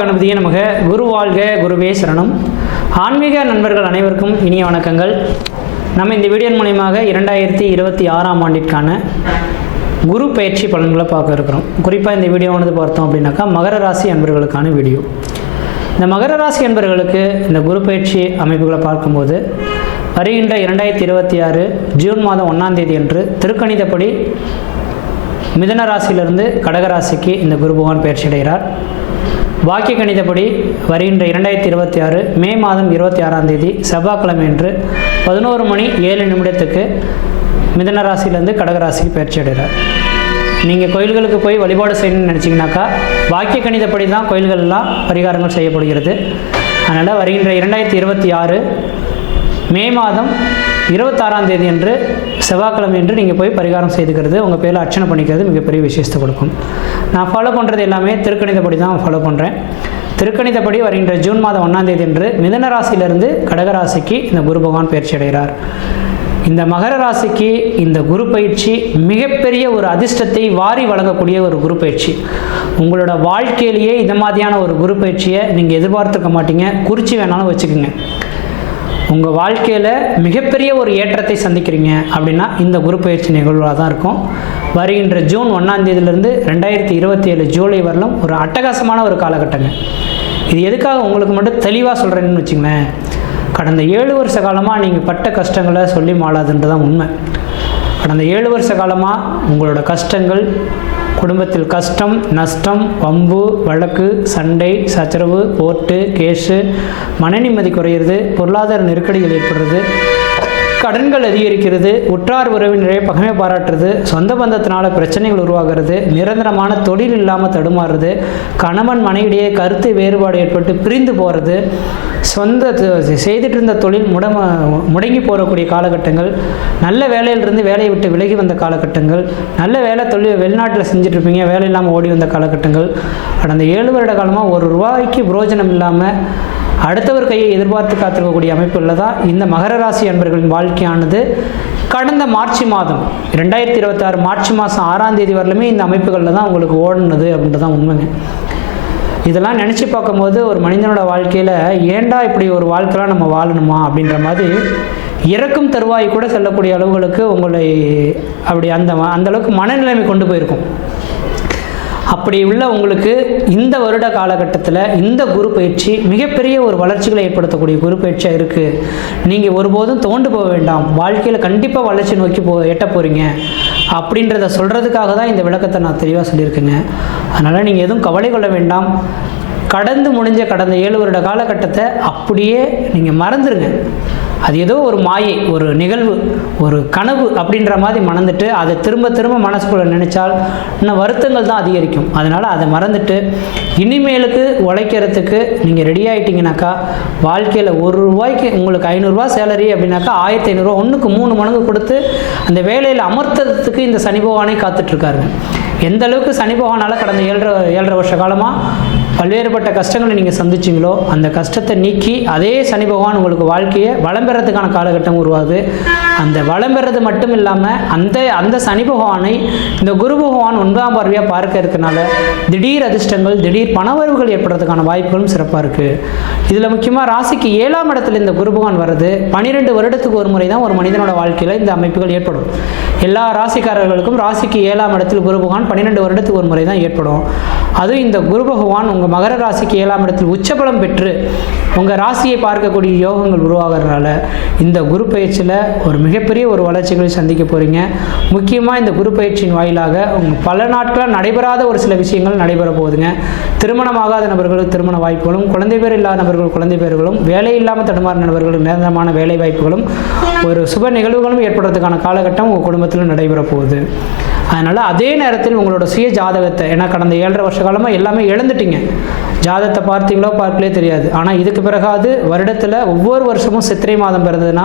கணபதியே நமக. குரு வாழ்க, குருவே சரணம். ஆன்மீக நண்பர்கள் அனைவருக்கும் இனிய வணக்கங்கள். நம்ம இந்த வீடியோ மூலமாக 2026ஆம் ஆண்டிற்கான குரு பயிற்சி பலன்களை பார்க்க இருக்கிறோம். குறிப்பாக இந்த வீடியோ பார்த்தோம் அப்படின்னாக்கா மகர ராசி அன்பர்களுக்கான வீடியோ. இந்த மகர ராசி அன்பர்களுக்கு இந்த குரு பயிற்சி அமைப்புகளை பார்க்கும்போது வருகின்ற 2026 ஜூன் மாதம் 1ஆம் தேதி அன்று திருக்கணிதப்படி மிதுன ராசியிலிருந்து கடகராசிக்கு இந்த குரு பகவான் பயிற்சி அடைகிறார். வாக்கிய கணிதப்படி வருகின்ற 2026 மே மாதம் 26ஆம் தேதி செவ்வாய்க்கிழமை அன்று 11:07 மிதுன ராசியிலேருந்து கடகராசிக்கு பயிற்சி அடைகிறார். நீங்கள் கோயில்களுக்கு போய் வழிபாடு செய்யணும்னு நினச்சிங்கனாக்கா வாக்கிய கணிதப்படி தான் கோயில்கள்லாம் பரிகாரங்கள் செய்யப்படுகிறது. அதனால் வருகின்ற 2026 மே மாதம் 26ஆம் தேதி அன்று செவ்வாய்க்கிழமை என்று நீங்கள் போய் பரிகாரம் செய்துக்கிறது, உங்கள் பேரில் அர்ச்சனை பண்ணிக்கிறது மிகப்பெரிய விசேஷத்தை கொடுக்கும். நான் ஃபாலோ பண்ணுறது எல்லாமே திருக்கணிதப்படி தான் ஃபாலோ பண்ணுறேன். திருக்கணிதப்படி வருகின்ற ஜூன் மாதம் 1ஆம் தேதி அன்று மிதுன ராசியிலிருந்து கடகராசிக்கு இந்த குரு பகவான் பயிற்சி அடைகிறார். இந்த மகர ராசிக்கு இந்த குரு பயிற்சி மிகப்பெரிய ஒரு அதிர்ஷ்டத்தை வாரி வழங்கக்கூடிய ஒரு குரு பயிற்சி. உங்களோட வாழ்க்கையிலேயே இந்த மாதிரியான ஒரு குரு பயிற்சியை நீங்கள் எதிர்பார்த்துக்க மாட்டீங்க. குறித்து வேணாலும் வச்சுக்கோங்க. உங்கள் வாழ்க்கையில் மிகப்பெரிய ஒரு ஏற்றத்தை சந்திக்கிறீங்க அப்படின்னா இந்த குரு பயிற்சி நிகழ்வாக தான் இருக்கும். வருகின்ற ஜூன் 1ஆம் தேதியிலிருந்து 2027 ஜூலை வரலும் ஒரு அட்டகாசமான ஒரு காலகட்டங்க. இது எதுக்காக உங்களுக்கு மட்டும் தெளிவாக சொல்கிறேன்னு வச்சுங்களேன். கடந்த 7 வருஷ காலமாக நீங்கள் பட்ட கஷ்டங்களை சொல்லி மாளாதுன்றது தான் உண்மை. கடந்த 7 வருஷ காலமாக உங்களோட கஷ்டங்கள், குடும்பத்தில் கஷ்டம், நஷ்டம், வம்பு, வழக்கு, சண்டை, சச்சரவு, கோர்ட்டு, கேஸு, மன நிம்மதி குறையிறது, பொருளாதார நெருக்கடிகள் ஏற்படுறது, கடன்கள் அதிகரிக்கிறது, உற்றார் உறவினரை பகமை பாராட்டுறது, சொந்த பந்தத்தினால பிரச்சனைகள் உருவாகிறது, நிரந்தரமான தொழில் இல்லாமல் தடுமாறுறது, கணவன் மனைவிடையே கருத்து வேறுபாடு ஏற்பட்டு பிரிந்து போகிறது, செய்துட்டு இருந்த தொழில் முடங்கி போகக்கூடிய காலகட்டங்கள், நல்ல வேலையிலிருந்து வேலையை விட்டு விலகி வந்த காலகட்டங்கள், நல்ல வேலை தொழில் வெளிநாட்டில் செஞ்சுட்ருப்பீங்க, வேலை இல்லாமல் ஓடி வந்த காலகட்டங்கள், கடந்த 7 வருட காலமாக ₹1 புரோஜனம் இல்லாமல் அடுத்தவர் கையை எதிர்பார்த்து காத்திருக்கக்கூடிய அமைப்புகளில் தான் இந்த மகர ராசி அன்பர்களின் வாழ்க்கையானது கடந்த மார்ச் மாதம் 2026 மார்ச் மாதம் 6ஆம் தேதி வரலுமே இந்த அமைப்புகளில் தான் உங்களுக்கு ஓடுனது அப்படின்றது தான் உண்மைங்க. இதெல்லாம் நினச்சி பார்க்கும்போது ஒரு மனிதனோட வாழ்க்கையில் ஏண்டா இப்படி ஒரு வாழ்க்கைலாம் நம்ம வாழணுமா அப்படின்ற மாதிரி இறக்கும் தருவாய் கூட செல்லக்கூடிய அளவுகளுக்கு உங்களை அப்படி அந்தளவுக்கு மனநிலைமை கொண்டு போயிருக்கும். அப்படி உள்ள உங்களுக்கு இந்த வருட காலகட்டத்தில் இந்த குரு பயிற்சி மிகப்பெரிய ஒரு வளர்ச்சிகளை ஏற்படுத்தக்கூடிய குரு பயிற்சியாக இருக்குது. நீங்கள் ஒருபோதும் தோண்டு போக வேண்டாம், வாழ்க்கையில் கண்டிப்பாக வளர்ச்சி நோக்கி எட்ட போகிறீங்க அப்படின்றத சொல்கிறதுக்காக தான் இந்த விளக்கத்தை நான் தெளிவாக சொல்லியிருக்கேங்க. அதனால் நீங்கள் எதுவும் கவலை கொள்ள வேண்டாம். கடந்த 7 வருட காலகட்டத்தை அப்படியே நீங்கள் மறந்துடுங்க. அது ஏதோ ஒரு மாயை, ஒரு நிகழ்வு, ஒரு கனவு அப்படின்ற மாதிரி மறந்துட்டு அதை திரும்ப மனசுக்குள்ளே நினைச்சால் இன்னும் வருத்தங்கள் தான் அதிகரிக்கும். அதனால் அதை மறந்துட்டு இனிமேலுக்கு உழைக்கிறதுக்கு நீங்கள் ரெடி ஆகிட்டீங்கனாக்கா வாழ்க்கையில் ₹1 உங்களுக்கு ₹500 சேலரி அப்படின்னாக்கா ₹1500 ஒன்றுக்கு 3 மடங்கு கொடுத்து அந்த வேலையில் அமர்த்துறதுக்கு இந்த சனி பகவானே காத்துட்ருக்காருங்க. எந்த அளவுக்கு சனி பகவானால் கடந்த 7.5 வருஷ காலமாக பல்வேறுபட்ட கஷ்டங்களை நீங்கள் சந்திச்சிங்களோ அந்த கஷ்டத்தை நீக்கி அதே சனி பகவான் உங்களுக்கு வாழ்க்கையை வளம் பெறதுக்கான காலகட்டம் உருவாகுது. அந்த வளம் பெறது மட்டும் இல்லாமல் அந்த சனி பகவானை இந்த குரு பகவான் 9ஆம் பார்வையாக பார்க்க இருக்கனால திடீர் அதிர்ஷ்டங்கள், திடீர் பணவரவுகள் ஏற்படுறதுக்கான வாய்ப்புகளும் சிறப்பாக இருக்குது. இதில் முக்கியமாக ராசிக்கு 7ஆம் இடத்துல இந்த குரு பகவான் வர்றது 12 வருடத்துக்கு ஒரு முறை தான் ஒரு மனிதனோட வாழ்க்கையில் இந்த அமைப்புகள் ஏற்படும். எல்லா ராசிக்காரர்களுக்கும் ராசிக்கு 7ஆம் இடத்தில் குரு பகவான் 12 வருடத்துக்கு ஒரு முறை தான் ஏற்படும். அதுவும் இந்த குரு பகவான் உங்கள் மகர ராசிக்கு 7ஆம் இடத்தில் உச்சபலம் பெற்று உங்கள் ராசியை பார்க்கக்கூடிய யோகங்கள் உருவாகிறதுனால இந்த குரு பயிற்சியில் ஒரு மிகப்பெரிய ஒரு வளர்ச்சிகளை சந்திக்க போகிறீங்க. முக்கியமாக இந்த குரு பயிற்சியின் வாயிலாக பல நாட்களாக நடைபெறாத ஒரு சில விஷயங்கள் நடைபெற போகுதுங்க. திருமணமாகாத நபர்களுக்கு திருமண வாய்ப்புகளும், குழந்தை பேர் இல்லாத நபர்கள் குழந்தை பேர்களும், வேலை இல்லாமல் தடுமாறின நபர்களுக்கு நிரந்தரமான வேலை வாய்ப்புகளும், ஒரு சுப நிகழ்வுகளும் ஏற்படுறதுக்கான காலகட்டம் உங்கள் குடும்பத்தில் நடைபெற போகுது. அதனால் அதே நேரத்தில் உங்களோட சுய ஜாதகத்தை, ஏன்னா கடந்த 7.5 வருஷ காலமாக எல்லாமே இழந்துட்டீங்க. ஜாதகத்தை பார்த்தீங்களோ பார்க்கலே தெரியாது. ஆனால் இதுக்கு பிறகாது வருடத்தில் ஒவ்வொரு வருஷமும் சித்திரை மாதம் பிறந்ததுன்னா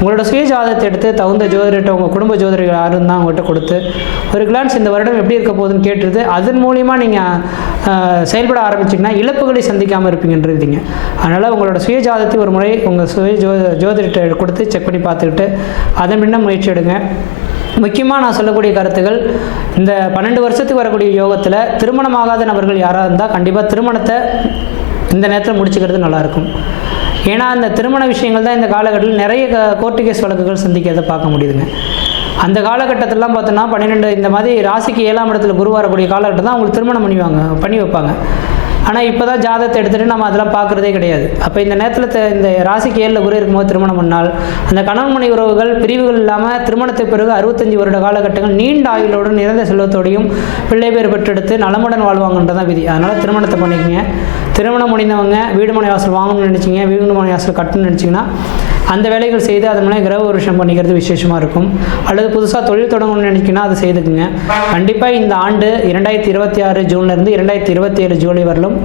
உங்களோட சுய ஜாதகத்தை எடுத்து தகுந்த ஜோதிடர்கிட்ட, உங்கள் குடும்ப ஜோதிடர்கள் யாரும் தான் அவங்ககிட்ட கொடுத்து ஒரு கிளான்ஸ் இந்த வருடம் எப்படி இருக்க போகுதுன்னு கேட்டுருது. அதன் மூலிமா நீங்கள் செயல்பட ஆரம்பிச்சிங்கன்னா இழப்புகளை சந்திக்காமல் இருப்பீங்கன்றீங்க. அதனால் உங்களோட சுய ஜாதகத்தை ஒரு முறை உங்கள் சுய ஜோதிடர்கிட்ட கொடுத்து செக் பண்ணி பார்த்துக்கிட்டு அதன் பின்ன முயற்சி எடுங்க. முக்கியமாக நான் சொல்லக்கூடிய கருத்துக்கள், இந்த 12 வருஷத்துக்கு வரக்கூடிய யோகத்தில் திருமணமாகாத நபர்கள் யாராக இருந்தால் கண்டிப்பாக திருமணத்தை இந்த நேரத்தில் முடிச்சுக்கிறது நல்லாயிருக்கும். ஏன்னா அந்த திருமண விஷயங்கள் தான் இந்த காலகட்டத்தில் நிறைய கோர்ட்டு கேஸ் வழக்குகள் சந்திக்கிறதை பார்க்க முடியுதுங்க. அந்த காலகட்டத்திலலாம் பார்த்தோன்னா 12 இந்த மாதிரி ராசிக்கு 7ஆம் இடத்துல குரு வரக்கூடிய காலகட்டம் தான் அவங்களுக்கு திருமணம் பண்ணி வைப்பாங்க. ஆனால் இப்போ தான் ஜாதகத்தை எடுத்துகிட்டு நம்ம அதெல்லாம் பார்க்குறதே கிடையாது. அப்போ இந்த நேரத்தில் இந்த ராசிக்கு 7ல் குரு இருக்கும்போது திருமணம் பண்ணால் அந்த கணவன் மனைவி உறவுகள் பிரிவுகள் இல்லாமல் திருமணத்துக்கு பிறகு 65 வருட காலகட்டங்கள் நீண்ட ஆயுளோடு நிறந்த செல்வத்தோடையும் பிள்ளை பேர் பெற்றெடுத்து நலமுடன் வாழ்வாங்கன்றதான் விதி. அதனால் திருமணத்தை பண்ணிக்கங்க. திருமணம் முடிந்தவங்க வீடு மனை வாசல் வாங்கணும்னு நினச்சிங்க, வீடு மனை வாசல் கட்டணும்னு நினச்சிங்கன்னா அந்த வேலைகள் செய்து அதன் மூலம் கிரக வருஷம் பண்ணிக்கிறது விசேஷமாக இருக்கும். அல்லது புதுசாக தொழில் தொடங்கணும்னு நினைக்கினா அதை செய்துக்குங்க. கண்டிப்பாக இந்த ஆண்டு 2026 ஜூன்லேருந்து 2027 ஜூலை வரலும்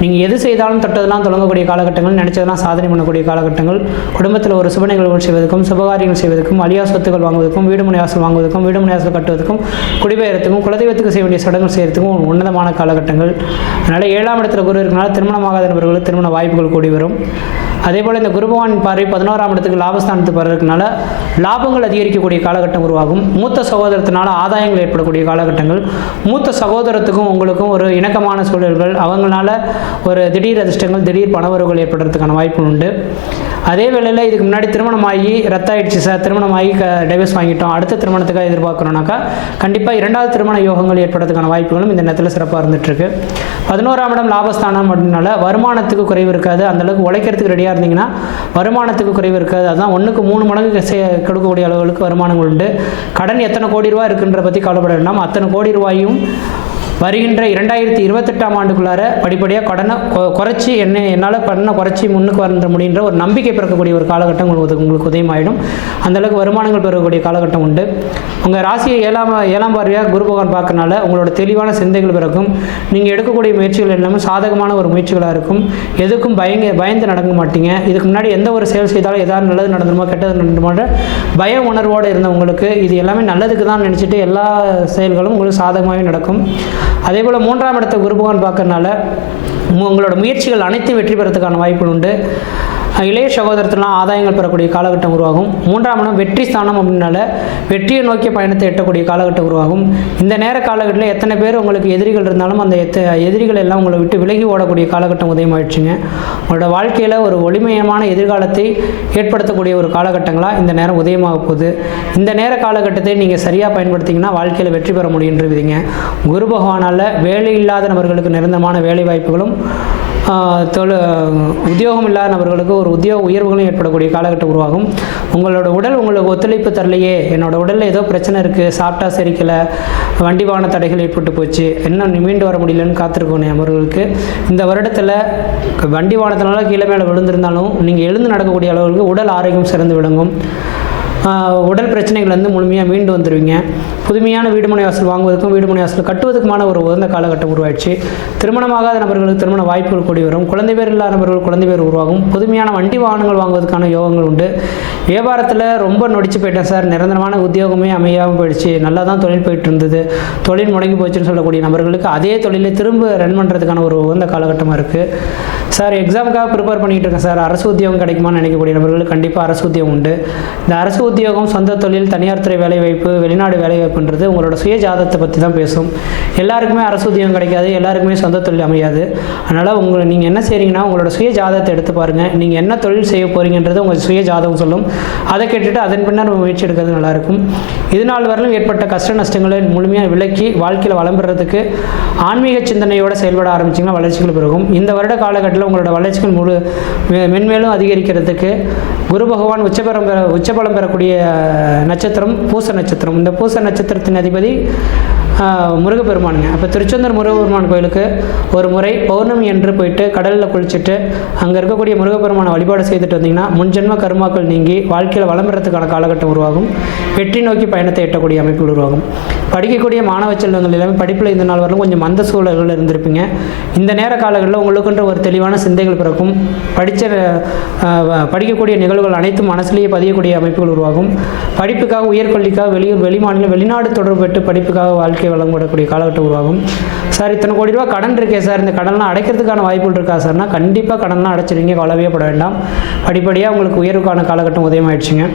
நீங்கள் எது செய்தாலும் தொட்டதெல்லாம் தொடங்கக்கூடிய காலகட்டங்கள், நினச்சதெல்லாம் சாதனை பண்ணக்கூடிய காலகட்டங்கள், குடும்பத்தில் ஒரு சுப நிகழ்வுகள் செய்வதற்கும் சொபகாரியங்கள் செய்வதற்கும் அழியா சொத்துக்கள் வாங்குவதற்கும் வீடு மனை வாசல் வாங்குவதற்கும் வீடு மனை வாசல் கட்டுவதற்கும் குடிபெயர்த்துக்கும் குலதெய்வத்துக்கு செய்ய வேண்டிய சடங்குகள் செய்யறதுக்கும் உன்னதமான காலகட்டங்கள். அதனால் 7ஆம் இடத்துல குரு இருக்கிறனால திருமணமாகாத நபர்களுக்கு திருமண வாய்ப்புகள் கூடி வரும். அதேபோல் இந்த குரு பகவானின் பார்வை 11ஆம் இடத்துக்கு லாபஸ்தானத்துக்கு வர்றதுனால லாபங்கள் அதிகரிக்கக்கூடிய காலகட்டம் உருவாகும். மூத்த சகோதரத்தினால ஆதாயங்கள் ஏற்படக்கூடிய காலகட்டங்கள், மூத்த சகோதரத்துக்கும் உங்களுக்கும் ஒரு இணக்கமான சூழல்கள், அவங்களால ஒரு திடீர் அதிர்ஷ்டங்கள் திடீர் பணவரவுகள் ஏற்படுறதுக்கான வாய்ப்புகள் உண்டு. அதே வேளையில் இதுக்கு முன்னாடி திருமணமாகி ரத்தாயிடுச்சு சார், திருமணமாகி டைவர்ஸ் வாங்கிட்டோம், அடுத்த திருமணத்துக்காக எதிர்பார்க்குறோன்னாக்கா கண்டிப்பாக 2வது திருமண யோகங்கள் ஏற்படுறதுக்கான வாய்ப்புகளும் இந்த நேரத்தில் சிறப்பாக இருந்துகிட்ருக்கு. 11ஆம் இடம் லாபஸ்தானம் அப்படின்னால வருமானத்துக்கு குறைவு இருக்காது. அந்தளவுக்கு உழைக்கிறதுக்கு ரெடியாக இருந்தீங்கன்னா வருமானத்துக்கு குறைவு இருக்காது. அதுதான் 1க்கு 3 மடங்கு கொடுக்கக்கூடிய அளவுகளுக்கு வருமானங்கள் உண்டு. கடன் எத்தனை கோடி ரூபாய் இருக்குன்ற பற்றி கவலைப்பட வேண்டாம். அத்தனை கோடி ரூபாயும் வருகின்ற 2028ஆம் ஆண்டுக்குள்ளார படிப்படியாக கடனை குறைச்சி என்னால் கடனை குறைச்சி முன்னுக்கு வர முடிகின்ற ஒரு நம்பிக்கை பிறக்கக்கூடிய ஒரு காலகட்டம் உங்களுக்கு உதயமாயிடும். அந்தளவுக்கு வருமானங்கள் பெறக்கூடிய காலகட்டம் உண்டு. உங்கள் ராசியை 7ஆம் பார்வையாக குரு பகவான் பார்க்கறனால உங்களோட தெளிவான சிந்தைகள் பிறக்கும். நீங்கள் எடுக்கக்கூடிய முயற்சிகள் எல்லாமே சாதகமான ஒரு முயற்சிகளாக இருக்கும். எதுக்கும் பயந்து நடக்க மாட்டீங்க. இதுக்கு முன்னாடி எந்த ஒரு செயல் செய்தாலும் எதாவது நல்லது நடந்துருமா கெட்டது நடந்துமான்ற பய உணர்வோடு இருந்த உங்களுக்கு இது எல்லாமே நல்லதுக்கு தான் நினச்சிட்டு எல்லா செயல்களும் உங்களுக்கு சாதகமாகவே நடக்கும். அதே போல் 3ஆம் இடத்தை குரு பகவான் பார்க்கறனால உங்களோட முயற்சிகள் அனைத்தும் வெற்றி பெறத்துக்கான வாய்ப்புகள் உண்டு. இளைய சகோதரத்திலாம் ஆதாயங்கள் பெறக்கூடிய காலகட்டம் உருவாகும். 3ஆம் இடம் வெற்றி ஸ்தானம் அப்படின்னால வெற்றியை நோக்கிய பயணத்தை எட்டக்கூடிய காலகட்டம் உருவாகும். இந்த நேர காலகட்டத்தில் எத்தனை பேர் உங்களுக்கு எதிரிகள் இருந்தாலும் அந்த எதிரிகள் எல்லாம் உங்களை விட்டு விலகி ஓடக்கூடிய காலகட்டம் உதயமாயிடுச்சுங்க. உங்களோட வாழ்க்கையில் ஒரு ஒளிமயமான எதிர்காலத்தை ஏற்படுத்தக்கூடிய ஒரு காலகட்டங்களாக இந்த நேரம் உதயமாக போகுது. இந்த நேர காலகட்டத்தை நீங்கள் சரியாக பயன்படுத்திங்கன்னா வாழ்க்கையில் வெற்றி பெற முடியுன்றதுங்க. குரு பகவானால் வேலை இல்லாத நபர்களுக்கு நிரந்தரமான வேலை வாய்ப்புகளும் உத்தியோகம் இல்லாத நபர்களுக்கு ஒரு உத்தியோக உயர்வுகளும் ஏற்படக்கூடிய காலகட்டம் உருவாகும். உங்களோட உடல் உங்களுக்கு ஒத்துழைப்பு தரலையே, என்னோட உடலில் ஏதோ பிரச்சனை இருக்குது, சாப்பிட்டா சரிக்கலை, வண்டி வாகன தடைகள் ஏற்பட்டு போச்சு, இன்னும் மீண்டு வர முடியலன்னு காத்திருக்கணும் அவர்களுக்கு இந்த வருடத்தில் வண்டி வாகனத்தினால கீழே மேலே விழுந்திருந்தாலும் நீங்கள் எழுந்து நடக்கக்கூடிய அளவுக்கு உடல் ஆரோக்கியம் சிறந்து விளங்கும். உடல் பிரச்சனைகள் வந்து முழுமையாக மீண்டு வந்துடுவீங்க. புதுமையான வீடுமனை வாசல் வாங்குவதற்கும் வீடுமனை வாசல் கட்டுவதற்குமான ஒரு உகந்த காலகட்டம் உருவாயிடுச்சு. திருமணமாகாத நபர்களுக்கு திருமண வாய்ப்புகள் கூடி வரும். குழந்தை பேர் இல்லாத நபர்கள் குழந்தை பேர் உருவாகும். புதுமையான வண்டி வாகனங்கள் வாங்குவதற்கான யோகங்கள் உண்டு. வியாபாரத்தில் ரொம்ப நொடிச்சு போயிட்டேன் சார், நிரந்தரமான உத்தியோகமே அமையாமல் போயிடுச்சு, நல்லா தான் தொழில் போயிட்டு இருந்தது, தொழில் முடங்கி போச்சுன்னு சொல்லக்கூடிய நபர்களுக்கு அதே தொழிலை திரும்ப ரன் பண்ணுறதுக்கான ஒரு உகந்த காலகட்டமாக இருக்குது. சார் எக்ஸாமுக்காக ப்ரிப்பேர் பண்ணிகிட்டு இருக்கேன் சார், அரசு உத்தியோகம் கிடைக்குமான்னு நினைக்கக்கூடிய நபர்களுக்கு கண்டிப்பாக அரசு உத்தியோகம் உண்டு. இந்த அரசு உத்தியோகம், சொந்த தொழில், தனியார் துறை வேலைவாய்ப்பு, வெளிநாடு வேலைவாய்ப்புன்றது உங்களோட சுய ஜாதகத்தை பற்றி தான் பேசும். எல்லாருக்குமே அரசு உத்தியோகம் கிடைக்காது, எல்லாருக்குமே சொந்த தொழில் அமையாது. அதனால் நீங்கள் என்ன செய்கிறீங்கன்னா உங்களோட சுய ஜாதகத்தை எடுத்து பாருங்கள். நீங்கள் என்ன தொழில் செய்ய போகிறீங்கன்றது உங்கள் சுய ஜாதகம் சொல்லும். அதை கேட்டுட்டு அதன் பின்னர் முயற்சி எடுக்கிறது நல்லாயிருக்கும். இது நாள் வரலும் ஏற்பட்ட கஷ்ட நஷ்டங்களை முழுமையாக விலக்கி வாழ்க்கையில் வளம்புறதுக்கு ஆன்மீக சிந்தனையோடு செயல்பட ஆரம்பிச்சிங்கன்னா வளர்ச்சிகள் பெருகும். இந்த வருட காலகட்டத்தில் உங்களோட வளர்ச்சிகள் மென்மேலும் அதிகரிக்கிறதுக்கு குரு பகவான் உச்சபலம் பெறக்கூடிய நட்சத்திரம் பூச நட்சத்திரம். இந்த பூச நட்சத்திரத்தின் அதிபதி முருகப்பெருமானுங்க. அப்போ திருச்செந்தூர் முருகப்பெருமான் கோயிலுக்கு ஒரு முறை பௌர்ணமி என்று போயிட்டு கடலில் குளிச்சுட்டு அங்கே இருக்கக்கூடிய முருகப்பெருமானை வழிபாடு செய்துட்டு வந்தீங்கன்னா முன்ஜென்ம கர்மாக்கள் நீங்கி வாழ்க்கையில் வளம்புறதுக்கான காலகட்டம் உருவாகும். வெற்றி நோக்கி பயணத்தை எட்டக்கூடிய அமைப்புகள் உருவாகும். படிக்கக்கூடிய மாணவ செல்வங்கள் எல்லாமே படிப்பில் இந்த நாள் வரலும் கொஞ்சம் மந்த சூழல்கள் இருந்திருப்பீங்க. இந்த நேர காலங்களில் உங்களுக்குன்ற ஒரு தெளிவான சிந்தைகள் பிறக்கும். படிக்கக்கூடிய நிகழ்வுகள் அனைத்தும் மனசுலேயே பதியக்கூடிய அமைப்புகள் உருவாகும். படிப்புக்காக உயர்கல்விக்காக வெளிமாநிலம் வெளிநாடு தொடர்பு பெற்று படிப்புக்காக வாழ்க்கை வழங்கப்படக்கூடிய காலகட்டம் உருவாகும். சார் இத்தனை கோடி ரூபா கடன் இருக்கே சார், இந்த கடன்லாம் அடைக்கிறதுக்கான வாய்ப்புகள் இருக்கா சார்னா கண்டிப்பாக கடன்லாம் அடைச்சிருங்க, கவலையே பட வேண்டாம். படிப்படியாக உங்களுக்கு உயர்வுக்கான காலகட்டம் உதயமாயிடுச்சுங்க.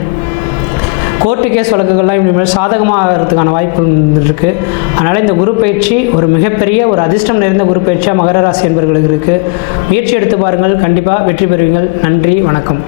கோர்ட்டு கேஸ் வழக்குகள்லாம் இனிமேல் சாதகமாகிறதுக்கான வாய்ப்பு இருக்குது. அதனால் இந்த குரு பயிற்சி ஒரு மிகப்பெரிய ஒரு அதிர்ஷ்டம் நிறைந்த குரு பயிற்சியாக மகர ராசி என்பவர்களுக்கு இருக்குது. முயற்சி எடுத்து பாருங்கள், கண்டிப்பாக வெற்றி பெறுவீங்கள். நன்றி, வணக்கம்.